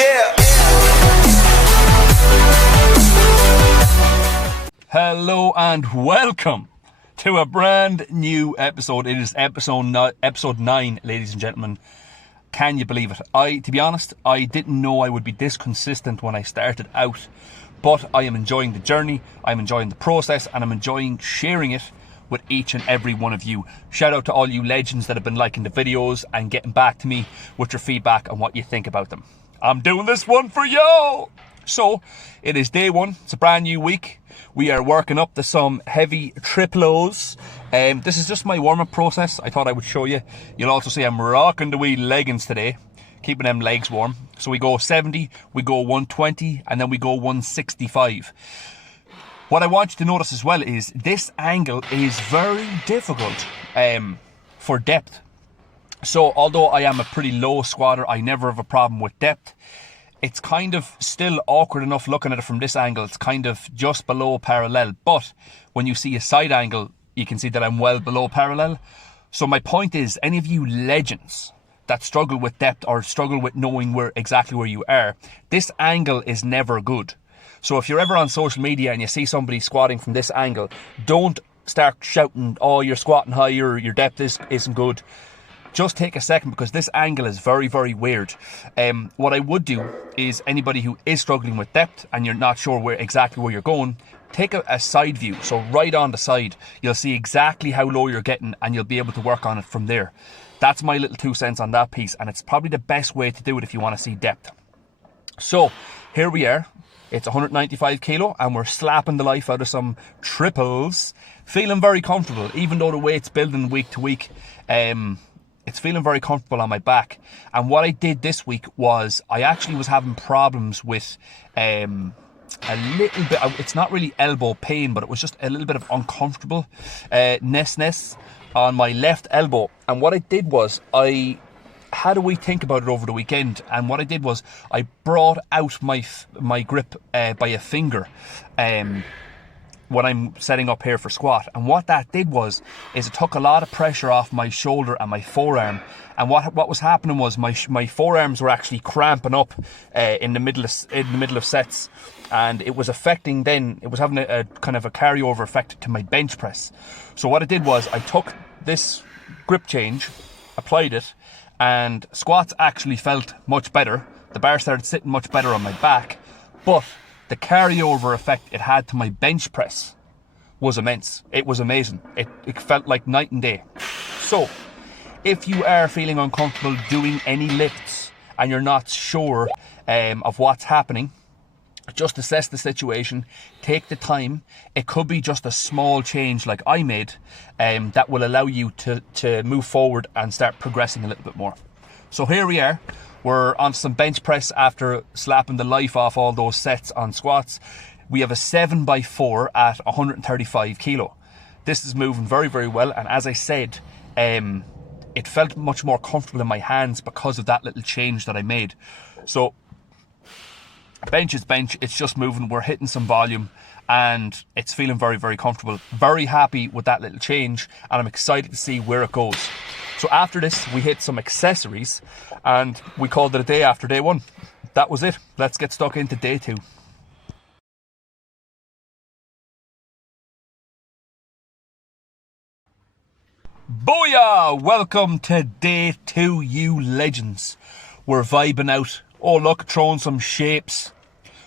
Yeah. Hello and welcome to a brand new episode. It is episode 9, ladies and gentlemen. Can you believe it? To be honest, I didn't know I would be this consistent when I started out, but I am enjoying the journey, I'm enjoying the process, and I'm enjoying sharing it with each and every one of you. Shout out to all you legends that have been liking the videos and getting back to me with your feedback on what you think about them. I'm doing this one for you! So, it is day one, it's a brand new week. We are working up to some heavy triple O's. This is just my warm-up process. I thought I would show you. You'll also see I'm rocking the wee leggings today, keeping them legs warm. So we go 70, we go 120, and then we go 165. What I want you to notice as well is this angle is very difficult for depth. So although I am a pretty low squatter, I never have a problem with depth. It's kind of still awkward enough looking at it from this angle. It's kind of just below parallel. But when you see a side angle, you can see that I'm well below parallel. So my point is, any of you legends that struggle with depth or struggle with knowing exactly where you are, this angle is never good. So if you're ever on social media and you see somebody squatting from this angle, don't start shouting, oh, you're squatting high or your depth isn't good. Just take a second, because this angle is very, very weird. What I would do is, anybody who is struggling with depth and you're not sure exactly where you're going, take a side view. So right on the side, you'll see exactly how low you're getting and you'll be able to work on it from there. That's my little 2 cents on that piece, and it's probably the best way to do it if you want to see depth. So here we are. It's 195 kilo and we're slapping the life out of some triples. Feeling very comfortable, even though the weight's building week to week. It's feeling very comfortable on my back. And what I did this week was, I actually was having problems with a little bit, it's not really elbow pain, but it was just a little bit of uncomfortableness on my left elbow. And what I did was, I had a wee think about it over the weekend, and what I did was I brought out my grip by a finger when I'm setting up here for squat. And what that did was it took a lot of pressure off my shoulder and my forearm. And what was happening was my forearms were actually cramping up in the middle of sets, and it was affecting. Then it was having a kind of a carryover effect to my bench press. So what I did was I took this grip change, applied it, and squats actually felt much better. The bar started sitting much better on my back, but the carryover effect it had to my bench press was immense. It was amazing. It felt like night and day. So if you are feeling uncomfortable doing any lifts and you're not sure of what's happening, just assess the situation, take the time. It could be just a small change like I made that will allow you to move forward and start progressing a little bit more. So here we are. We're on some bench press after slapping the life off all those sets on squats. We have a 7x4 at 135 kilo. This is moving very, very well. And as I said, it felt much more comfortable in my hands because of that little change that I made. So bench is bench, it's just moving, we're hitting some volume, and it's feeling very, very comfortable. Very happy with that little change, and I'm excited to see where it goes. So after this, we hit some accessories, and we called it a day after day one. That was it. Let's get stuck into day two. Booyah! Welcome to day two, you legends. We're vibing out. Oh look, throwing some shapes.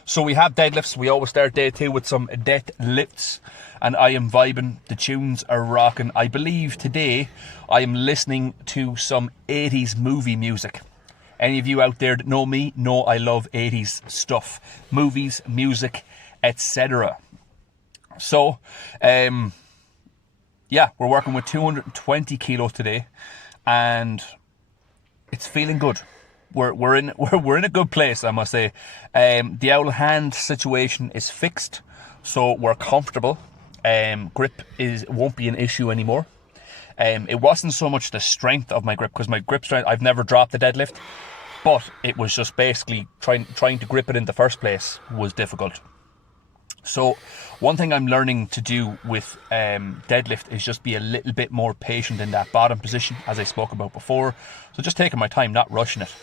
So we have deadlifts. We always start day two with some deadlifts, and I am vibing. The tunes are rocking. I believe today I am listening to some 80s movie music. Any of you out there that know me know I love 80s stuff. Movies, music, etc. So, yeah, we're working with 220 kilos today, and it's feeling good. We're in a good place, I must say. The owl hand situation is fixed, so we're comfortable. Grip won't be an issue anymore. It wasn't so much the strength of my grip, because my grip strength, I've never dropped the deadlift, but it was just basically trying to grip it in the first place was difficult. So one thing I'm learning to do with deadlift is just be a little bit more patient in that bottom position, as I spoke about before. So just taking my time, not rushing it.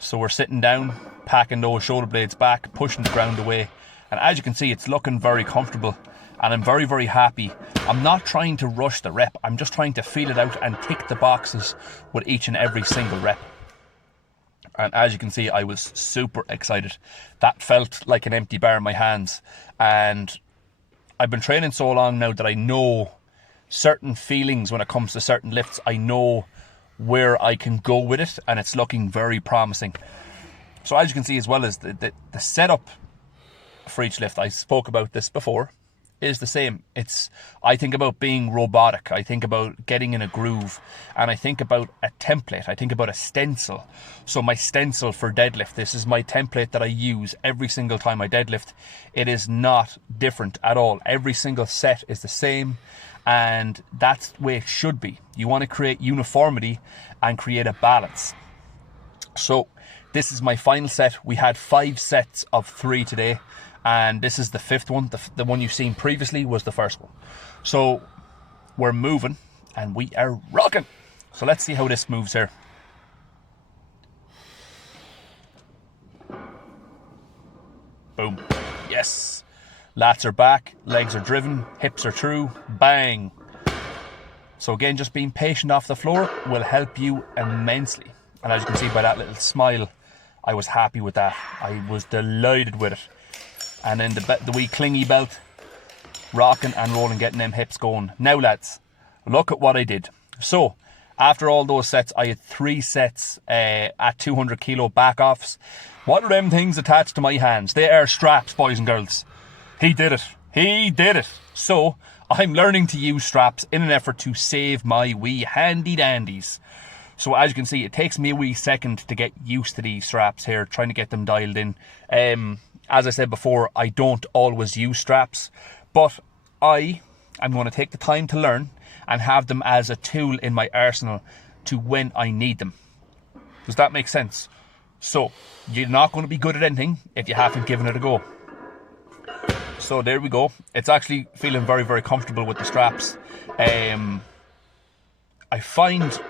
So we're sitting down, packing those shoulder blades back, pushing the ground away. And as you can see, it's looking very comfortable. And I'm very, very happy. I'm not trying to rush the rep. I'm just trying to feel it out and tick the boxes with each and every single rep. And as you can see, I was super excited. That felt like an empty bar in my hands. And I've been training so long now that I know certain feelings when it comes to certain lifts. I know where I can go with it, and it's looking very promising. So as you can see, as well as the setup for each lift, I spoke about this before, is the same. I think about being robotic. I think about getting in a groove, and I think about a template. I think about a stencil. So my stencil for deadlift, this is my template that I use every single time I deadlift. It is not different at all. Every single set is the same, and that's the way it should be. You want to create uniformity and create a balance. So this is my final set. We had 5 sets of 3 today, and this is the 5th one. The one you've seen previously was the first one. So we're moving and we are rocking. So let's see how this moves here. Boom. Yes. Lats are back, legs are driven, hips are through. Bang. So again, just being patient off the floor will help you immensely. And as you can see by that little smile, I was happy with that. I was delighted with it. And then the wee clingy belt, rocking and rolling, getting them hips going. Now lads, look at what I did. So after all those sets, I had 3 sets at 200 kilo back offs. What are them things attached to my hands? They are straps, boys and girls. He did it. He did it. So I'm learning to use straps in an effort to save my wee handy dandies. So as you can see, it takes me a wee second to get used to these straps here, trying to get them dialed in. As I said before, I don't always use straps, but I'm going to take the time to learn and have them as a tool in my arsenal to when I need them. Does that make sense? So you're not going to be good at anything if you haven't given it a go. So there we go. It's actually feeling very, very comfortable with the straps. I find,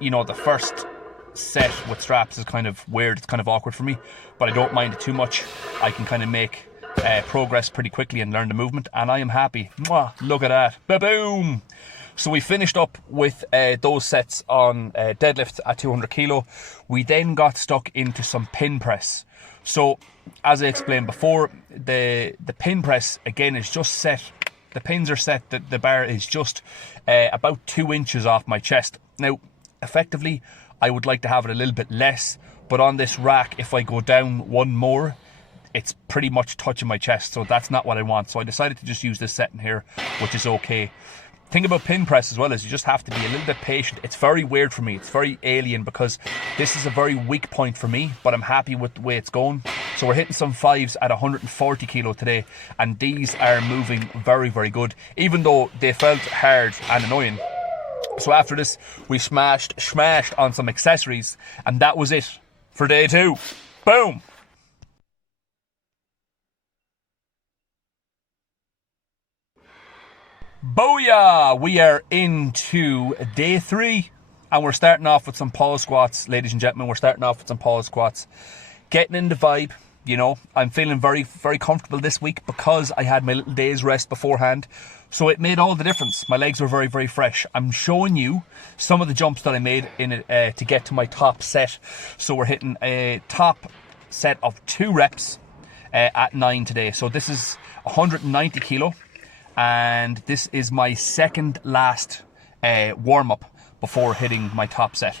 you know, the first set with straps is kind of weird. It's kind of awkward for me, but I don't mind it too much. I can kind of make progress pretty quickly and learn the movement, and I am happy. Mwah, look at that. Ba-boom. So we finished up with those sets on deadlift at 200 kilo. We then got stuck into some pin press. So as I explained before, the pin press again is just set. The pins are set, the bar is just about 2 inches off my chest. Now effectively I would like to have it a little bit less, but on this rack, if I go down one more, it's pretty much touching my chest, so that's not what I want. So I decided to just use this setting here, which is okay. Thing about pin press as well is you just have to be a little bit patient. It's very weird for me. It's very alien because this is a very weak point for me, but I'm happy with the way it's going. So we're hitting some 5s at 140 kilo today, and these are moving very, very good, even though they felt hard and annoying. So after this, we smashed on some accessories, and that was it for day 2. Boom! Booyah! We are into day 3, and we're starting off with some pause squats, ladies and gentlemen. We're starting off with some pause squats. Getting in the vibe, you know. I'm feeling very, very comfortable this week because I had my little day's rest beforehand. So it made all the difference. My legs were very, very fresh. I'm showing you some of the jumps that I made in it to get to my top set. So we're hitting a top set of 2 reps at 9 today. So this is 190 kilo. And this is my second last warm-up before hitting my top set.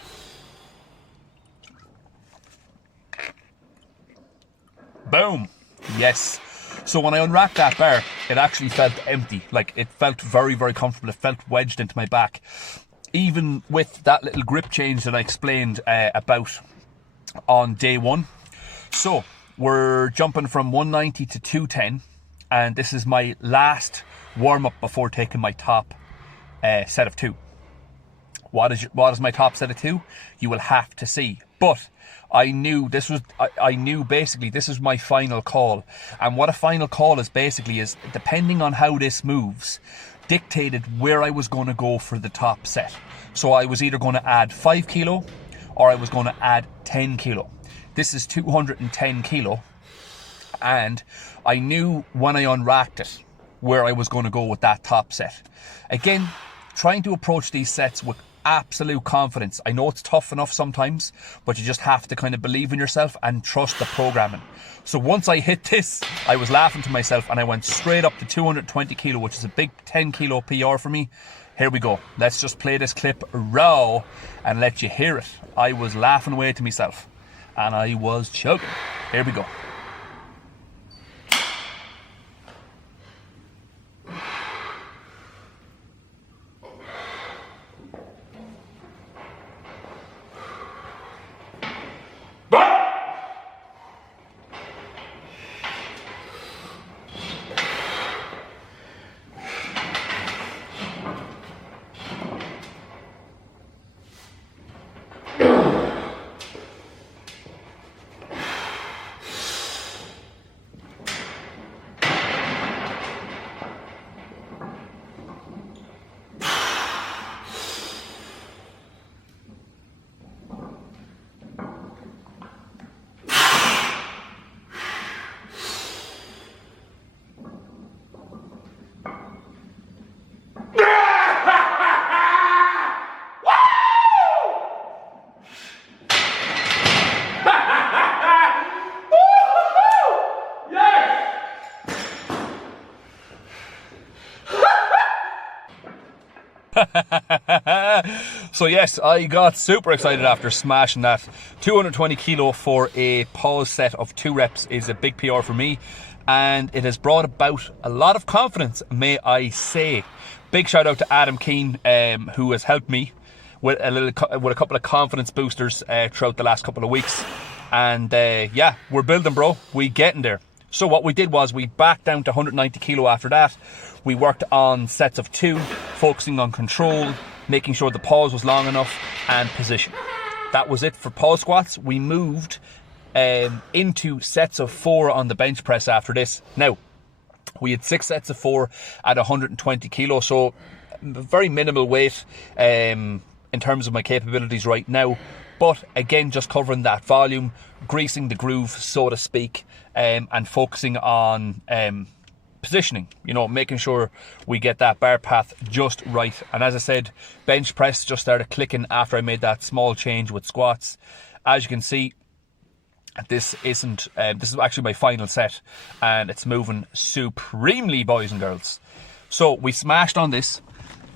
Boom! Yes. So when I unwrapped that bar, it actually felt empty. Like, it felt very, very comfortable. It felt wedged into my back. Even with that little grip change that I explained about on day 1. So we're jumping from 190 to 210. And this is my last warm-up before taking my top set of 2. What is my top set of 2? You will have to see. But I knew basically this is my final call. And what a final call is basically is, depending on how this moves, dictated where I was going to go for the top set. So I was either going to add 5 kilo or I was going to add 10 kilo. This is 210 kilo. And I knew when I unracked it where I was going to go with that top set. Again, trying to approach these sets with absolute confidence. I know it's tough enough sometimes, but you just have to kind of believe in yourself and trust the programming. So once I hit this, I was laughing to myself and I went straight up to 220 kilo, which is a big 10 kilo PR for me. Here we go. Let's just play this clip raw and let you hear it. I was laughing away to myself and I was choking. Here we go. So yes, I got super excited after smashing that. 220 kilo for a pause set of 2 reps is a big PR for me, and it has brought about a lot of confidence, may I say. Big shout out to Adam Keane, who has helped me with a couple of confidence boosters throughout the last couple of weeks. And yeah, we're building, bro. We getting there. So what we did was we backed down to 190 kilo after that. We worked on sets of 2, focusing on control, making sure the pause was long enough, and position. That was it for pause squats. We moved into sets of 4 on the bench press after this. Now, we had 6 sets of 4 at 120 kilo, so very minimal weight in terms of my capabilities right now. But again, just covering that volume, greasing the groove, so to speak, and focusing on positioning, you know, making sure we get that bar path just right. And as I said, bench press just started clicking after I made that small change with squats. As you can see, this is actually my final set, and it's moving supremely, boys and girls. So we smashed on this,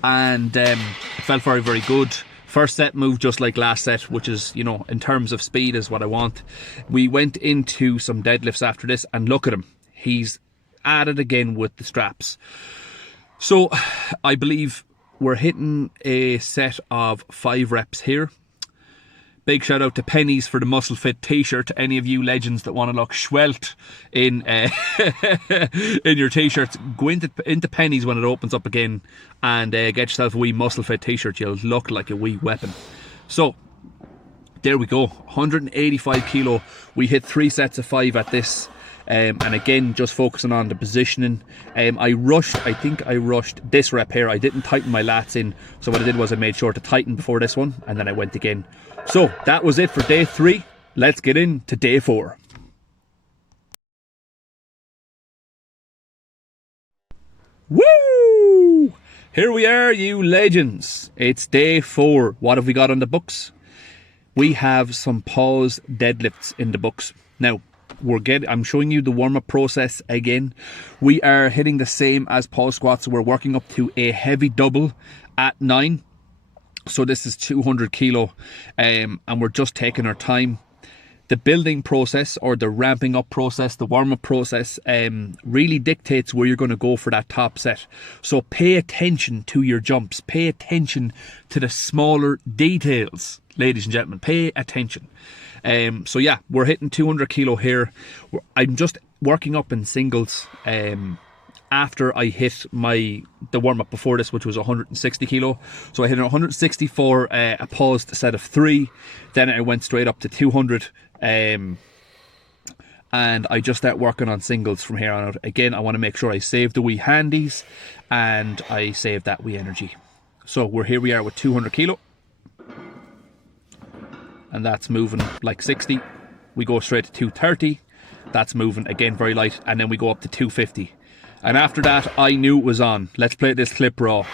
and it felt very, very good. First set moved just like last set, which is, you know, in terms of speed is what I want. We went into some deadlifts after this, and look at him. He's at it again with the straps. So I believe we're hitting a set of 5 reps here. Big shout out to Pennies for the Muscle Fit t-shirt. Any of you legends that want to look svelte in in your t-shirts, go into Pennies when it opens up again and get yourself a wee Muscle Fit t-shirt. You'll look like a wee weapon. So there we go, 185 kilo. We hit 3 sets of 5 at this. And again, just focusing on the positioning. I think I rushed this rep here. I didn't tighten my lats in, so what I did was I made sure to tighten before this one, and then I went again. So that was it for day 3. Let's get into day 4. Woo! Here we are, you legends. It's day 4. What have we got on the books? We have some pause deadlifts in the books. Now, I'm showing you the warm-up process again. We are hitting the same as pause squats. So we're working up to a heavy double at 9. So this is 200 kilo, and we're just taking our time. The building process, or the ramping up process, the warm-up process, really dictates where you're going to go for that top set. So pay attention to your jumps. Pay attention to the smaller details, ladies and gentlemen. Pay attention. So yeah, we're hitting 200 kilo here. I'm just working up in singles after I hit the warm-up before this, which was 160 kilo. So I hit 160 for a paused set of 3. Then I went straight up to 200. And I just start working on singles from here on out. Again, I want to make sure I save the wee handies and I save that wee energy. So here we are with 200 kilo. And that's moving like 60. we go straight to 230. That's moving, again, very light. And then we go up to 250. And after that, I knew it was on. Let's play this clip raw.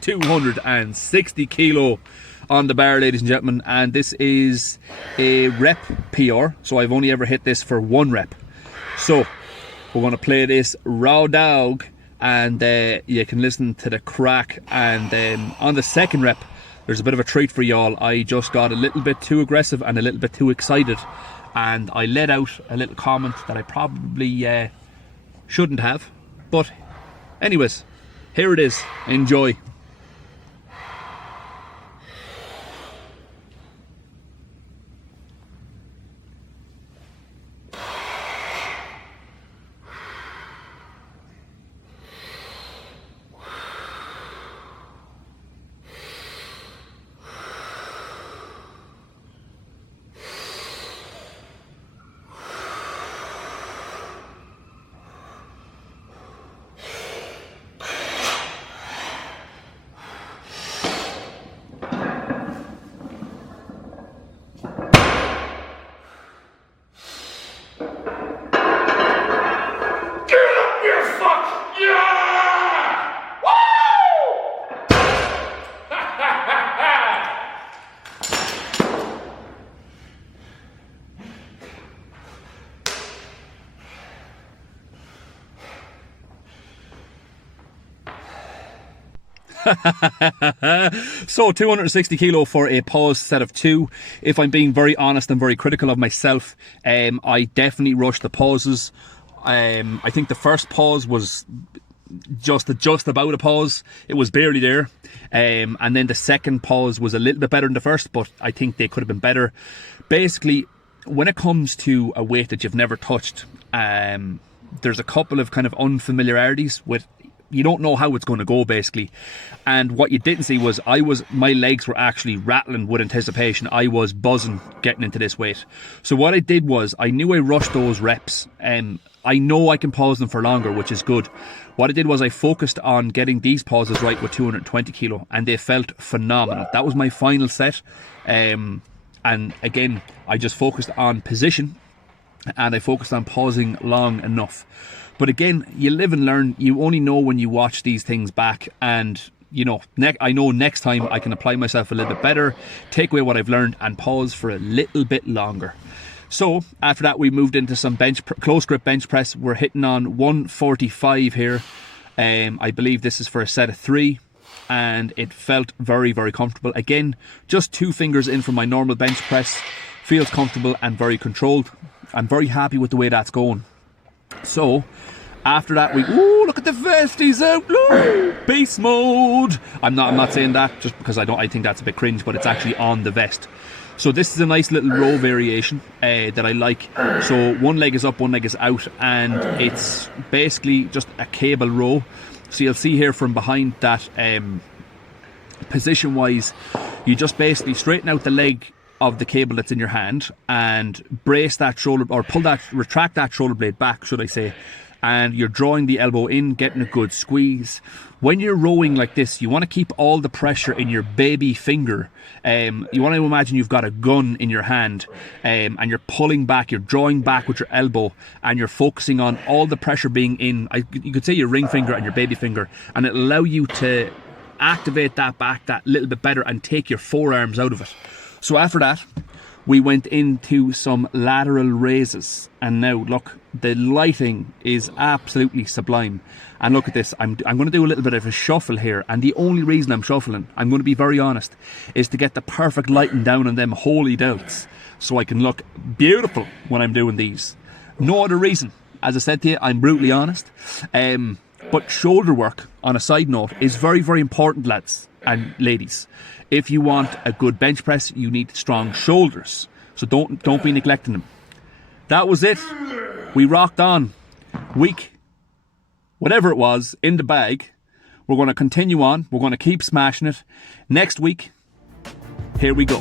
260 kilo on the bar, ladies and gentlemen. And this is a rep PR. So I've only ever hit this for 1 rep. So we're going to play this raw dog. And you can listen to the crack. And on the second rep, there's a bit of a treat for y'all. I just got a little bit too aggressive and a little bit too excited. And I let out a little comment that I probably shouldn't have. But anyways, here it is. Enjoy. So 260 kilo for a pause set of 2. If I'm being very honest and very critical of myself, I definitely rushed the pauses. I think the first pause was just about a pause. It was barely there. And then the second pause was a little bit better than the first, but I think they could have been better. Basically, when it comes to a weight that you've never touched, there's a couple of kind of unfamiliarities with. You don't know how it's going to go, basically. And what you didn't see was my legs were actually rattling with anticipation. I was buzzing getting into this weight. So what I did was, I knew I rushed those reps, and I know I can pause them for longer, which is good. What I did was I focused on getting these pauses right with 220 kilo, and they felt phenomenal. That was my final set. And again, I just focused on position, and I focused on pausing long enough. But again, you live and learn. You only know when you watch these things back. And, you know, I know next time I can apply myself a little bit better, take away what I've learned, and pause for a little bit longer. So after that, we moved into some close grip bench press. We're hitting on 145 here. I believe this is for a set of 3. And it felt very, very comfortable. Again, just 2 fingers in from my normal bench press. Feels comfortable and very controlled. I'm very happy with the way that's going. So after that, ooh, look at the vest, he's out, look, beast mode. I'm not saying that just because I think that's a bit cringe, but it's actually on the vest. So this is a nice little row variation that I like. So one leg is up, one leg is out, and it's basically just a cable row. So you'll see here from behind that, position wise, you just basically straighten out the leg of the cable that's in your hand and brace that shoulder, or retract that shoulder blade back, should I say, and you're drawing the elbow in, getting a good squeeze. When you're rowing like this, you want to keep all the pressure in your baby finger. You want to imagine you've got a gun in your hand, and you're pulling back, you're drawing back with your elbow, and you're focusing on all the pressure being in, you could say your ring finger and your baby finger, and it'll allow you to activate that back that little bit better and take your forearms out of it. So after that, we went into some lateral raises, and now look, the lighting is absolutely sublime. And look at this, I'm going to do a little bit of a shuffle here, and the only reason I'm shuffling, I'm going to be very honest, is to get the perfect lighting down on them holy delts, so I can look beautiful when I'm doing these. No other reason. As I said to you, I'm brutally honest. But shoulder work, on a side note, is very, very important, lads and ladies. If you want a good bench press, you need strong shoulders. So don't be neglecting them. That was it. We rocked on. Week, whatever it was, in the bag. We're going to continue on. We're going to keep smashing it. Next week, here we go.